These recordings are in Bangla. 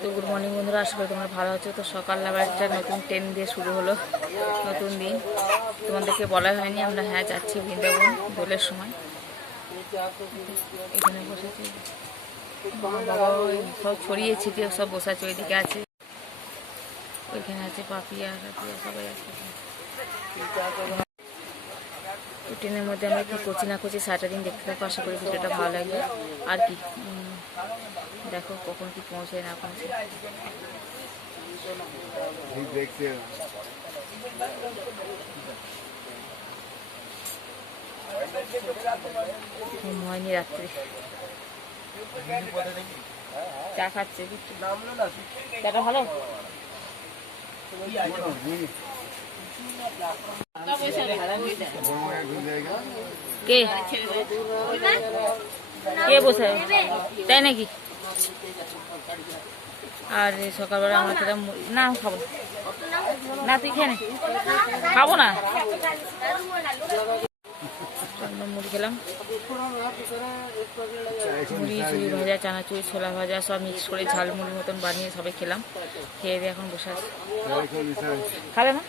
তো গুড মর্নিং বন্ধুরা, আশা করি তোমরা ভালো আছো। তো সকাল আবার একটা নতুন ট্রেন দিয়ে শুরু হলো, নতুন দিন। তোমাদেরকে বলা হয়নি, আমরা যাচ্ছি বৃন্দাবন দোলের সময়। এখানে বসেছি, বাবা সব ছড়িয়ে ছিটিয়ে সব বসে আছে, ওইদিকে আছে, ওইখানে আছে পাপিয়া টাপিয়া সবাই আছে। ট্রেনের মধ্যে আমরা কি করছি না করছি সারাটা দিন দেখতে থাকো, আশা করি ভিডিওটা ভালো লাগবে। আর কি দেখো কখন কি পৌঁছে না পৌঁছে। ঘুম হয়নি রাত্রে, চা খাচ্ছে। চাটা ভালো, কে কে বসে তাই নাকি? আর সকালবেলা আমরা খেলাম, না খাবো না, তুই খেয়ে নে, খাবো না। মুড়ি খেলাম, মুড়ি চুড়ি ভাজা, চানাচুর, ছোলা ভাজা সব মিক্স করে ঝালমুড়ির মতন বানিয়ে সবাই খেলাম। খেয়ে দিয়ে এখন বসে আছি। খাবে না?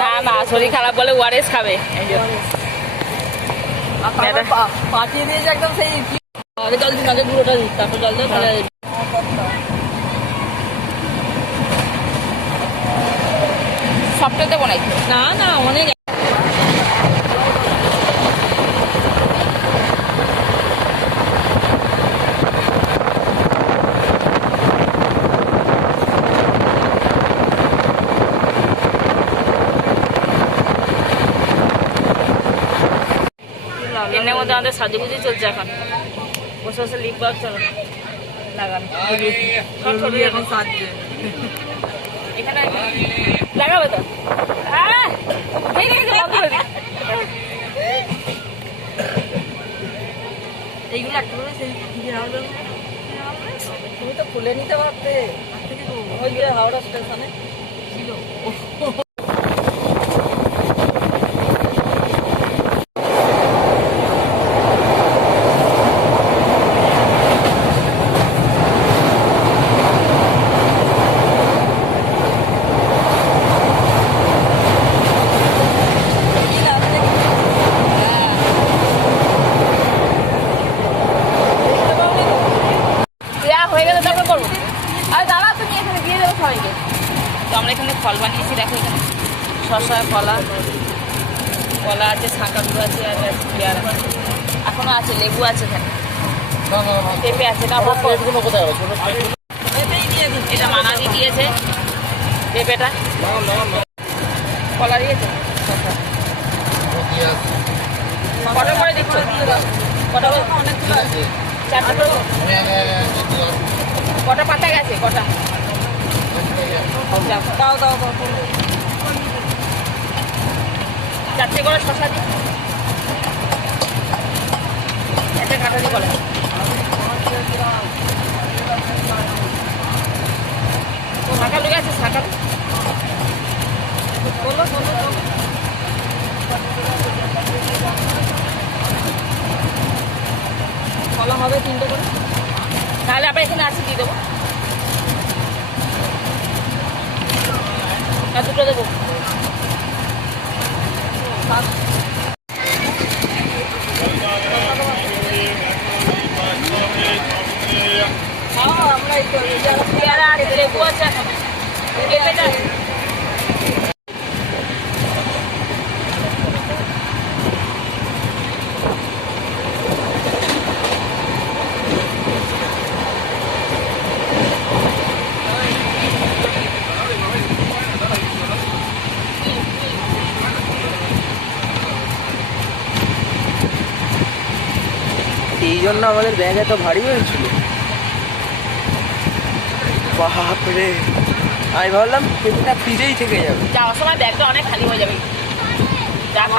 না না, শরীর খারাপ বলে ওআরএস খাবে। পাঠিয়ে দিয়েছে একদম, সেই আগে জল দিন, আগে গুঁড়োটা দিই, তারপর জল দেবো। তাহলে সবটা দেবো নাকি? না না, অনেক ট্রেনের মধ্যে আমাদের সাজুগুজি চলছে এখন, বসে বসে লিপ বাল্ব চলো লাগানো, এখন সাজছে। এখানে লাগাবে তো, এইগুলো একটা করে সেই তুমি তো খুলে নিতে পারতে, ওই যে হাওড়া স্টেশনে ছিল। আমরা এখানে ফল বানিয়েছি, দেখো এখানে শসা, কলা, কলা আছে, শাঁকালু আছে, আর পেয়ারা এখনো আছে, লেবু আছে, এখানে পেঁপে আছে। এটা মানাদি দিয়েছে, পেঁপেটা, কলা দিয়েছে, কটা করে দিচ্ছ? কটা? অনেকগুলো আছে, চারটে করে। কটা পাতা গেছে? কটা? দাও দাও দাও, চারটে করে শসা দিই, একটা কাঁটা দিয়ে বলে। শাঁকালু গেছে, শাঁকালু বললো বললো বললো। কলা হবে 3টে করে, তাহলে আবার এখানে আছে দিয়ে দেবো। আর 2টো দেবো। আমরা পেয়ারা আছে, লেবু আছে, পেঁপেটা এই জন্য আমাদের ব্যাগ এত ভারী হয়েছিল। বাপরে, আমি ভাবলাম পেঁপেটা ফ্রিজেই থেকে যাবে, যাওয়ার সময় ব্যাগটা অনেক খালি হয়ে যাবে।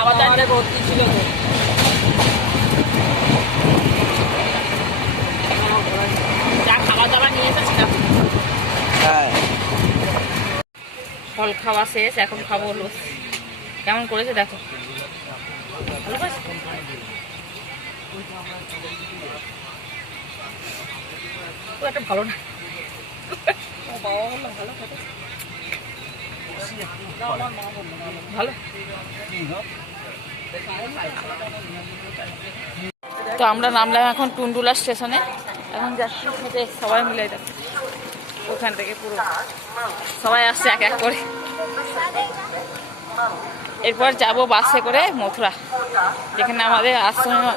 খাওয়া দাওয়া ভর্তি ছিল তো। যা খাওয়া দাওয়া নিয়ে এসেছিলাম। হ্যাঁ ফল খাওয়া শেষ, এখন খাবো লস্যি। কেমন করেছে দেখো, ভালো করেছে? খুব একটা ভালো না। ভালো। তো আমরা নামলাম এখন টুনটুলা স্টেশনে। এখন যাচ্ছি খেতে সবাই মিলে, দেখো ওখান থেকে পুরো সবাই আসছে এক এক করে। এরপর যাব বাসে করে মথুরা, যেখানে আমাদের আশ্রমে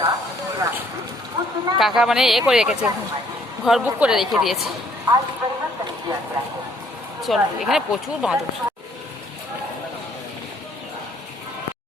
কাকা মানে করে রেখেছে, ঘর বুক করে রেখে দিয়েছে। চলো, এখানে প্রচুর বাঁদর।